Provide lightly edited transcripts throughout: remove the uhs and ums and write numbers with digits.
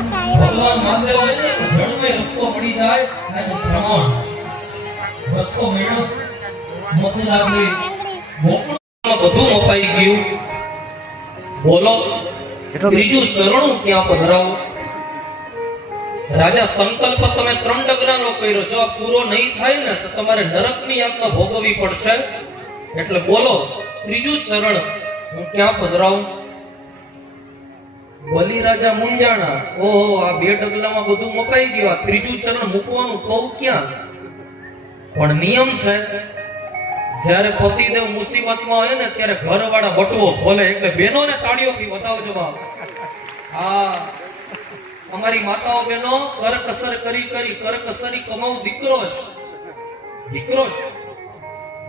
ભગવાન માંગે હોય ને જળમાં રસ્તો મળી જાય અને ભ્રમણ રસ્તો મળ્યો મથુરાથી ગોકુળમાં બધું અપાઈ ગયું. બોલો ત્રીજું ચરણું ક્યાં પધરાવું? રાજા સંકલ્પ તમે 3 ડગલાનો કર્યો, જો આ પૂરો નહીં થાય ને તો તમારે નરકની યાતના ભોગવવી પડશે. એટલે બોલો ત્રીજું ચરણ હું ક્યાં પધરાવું? બલી રાજા મુંજાણા, ઓહો આ 2 ડગલામાં બધું મુકાઈ ગયું, આ ત્રીજું ચરણ મૂકવાનું કહું ક્યાં? પણ નિયમ છે જ્યારે પતિદેવ મુસીબતમાં હોય ને ત્યારે ઘરવાળા બટવો ખોલે, એટલે બહેનોને તાળીઓથી વધાવજો. હા અમારી માતાઓ બહેનો કરકસર કરી કરકસરી કમાવું દીકરો છે.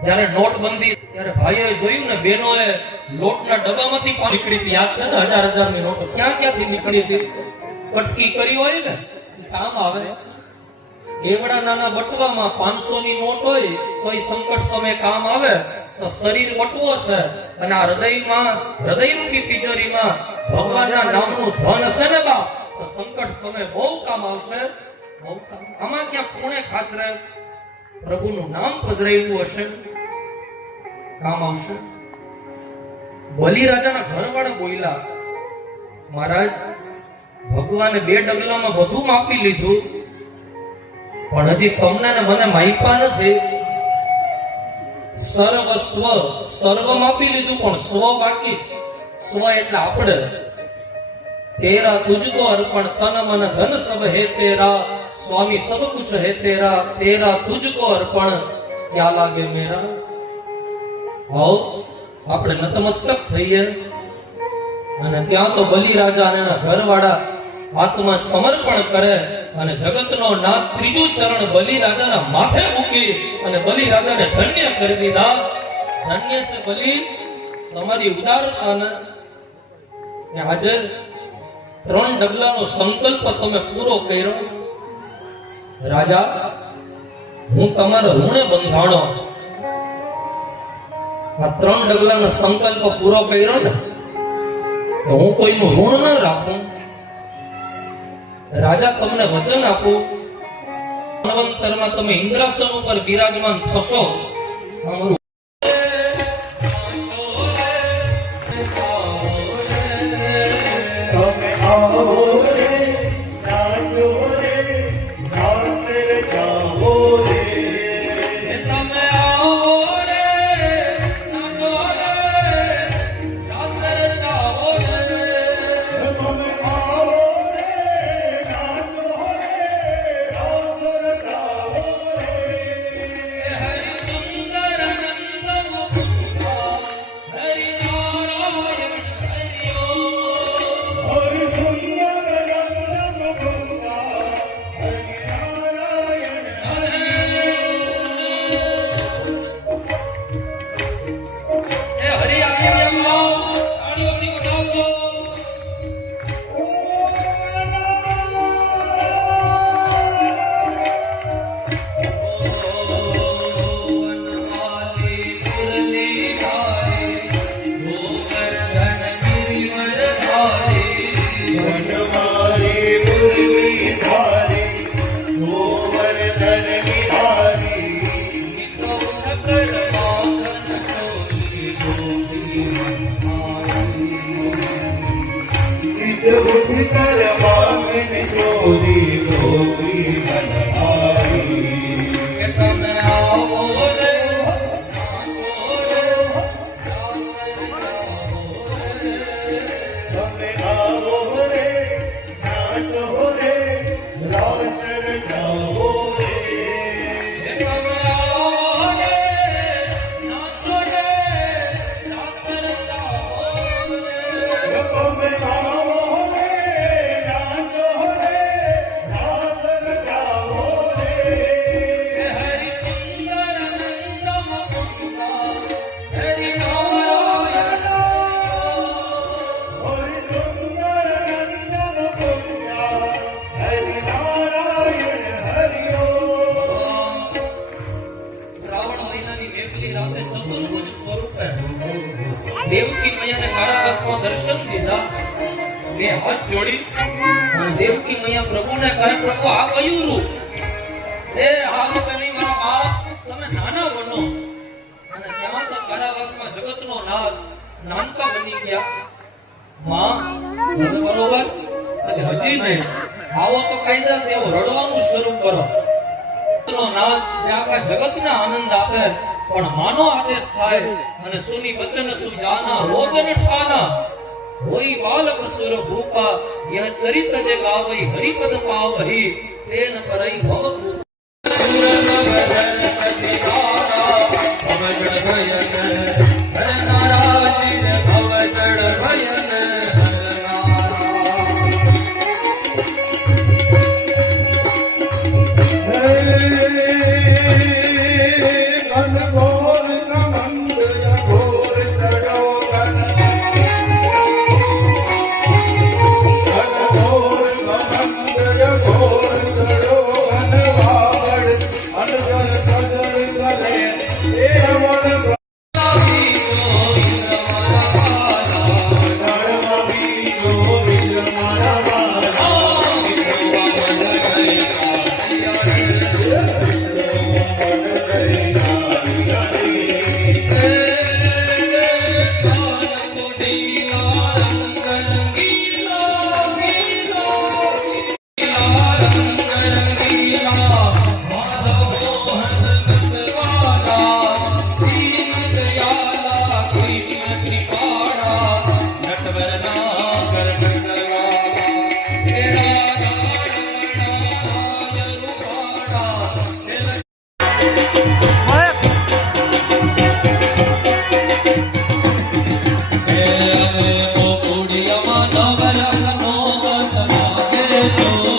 જ્યારે નોટબંધી ત્યારે ભાઈઓએ જોયું ને બહેનોએ લોટના ડબ્બામાંથી પાણી નીકળી હતી, યાદ છે ને 1000 ની નોટો ક્યાંથી નીકળી હતી? કટકી કરી હોય ને કામ આવે. એવડા નાના બટવામાં 500 ની નોટ હોય તો એ સંકટ સમયે કામ આવે. તો શરીર બટવો છે અને આ હૃદયરૂપી તિજોરીમાં ભગવાનના નામનું ધન હશે ને બા, તો સંકટ સમયે બહુ કામ આવશે. બહુ કામ. આમાં ક્યાં ખૂણે ખાચરે પ્રભુનું નામ પધરાવ્યું હશે, કામ આવશે. બલી રાજાના ઘરવાળા બોલ્યા, મહારાજ ભગવાને 2 ડગલામાં બધું માપી લીધું, પણ હજી તમને ને મને માપ્યા નથી. સર્વ માપી લીધું પણ સ્વ બાકી. સ્વ એટલે આપણે. તેરા તુજકો અર્પણ તન મન ધન સબ હે તેરા, સ્વામી સબ કુછ હે તેરા, તેરા તુજકો અર્પણ ક્યાં લાગે મેરા. આવો આપણે નતમસ્તક થઈએ. અને ત્યાં તો બલી રાજા અને એના ઘરવાળા આત્મા સમર્પણ કરે અને જગતનો નાથ ત્રીજું ચરણ બલી રાજાના માથે મૂકી અને બલી રાજાને ધન્ય કરી દીધા. ધન્ય છે બલી તમારી ઉદારતાને. આજે 3 ડગલાનો સંકલ્પ તમે પૂરો કર્યો. રાજા હું તમારો ઋણે બંધાણો. આ 3 ડગલાનો સંકલ્પ પૂરો કર્યો ને તો હું કોઈનું ઋણ ન રાખું. રાજા તમને વચન આપું, મનવંતરમાં તમે ઇન્દ્રાસન ઉપર બિરાજમાન થશો. દેવકી મૈયાને કારાવાસમાં દર્શન દીધા. બે હાથ જોડી અને અને દેવકી મૈયા પ્રભુને કહે પ્રભુ આ કયું રૂપ એ હાલ કરી મારા બાપ તમે નાના બનો અને ત્યાં તો કારાવાસમાં જગતનો નાથ નાનકા બની ગયા માં બરોબર અને હજી નહીં આવો તો કાયદા તેઓ રડવાનું શરૂ કરો નો નાથ જે આખા જગતને આનંદ આપે પણ માનો આદેશ થાય અને સુની વચન સુજાના રોદન ઠાના હોઈ બાલક સુર ભૂપા યહ ચરિત્ર જે ગાવઈ હરિપદ પાવહી તેન કરઈ ભવ Oh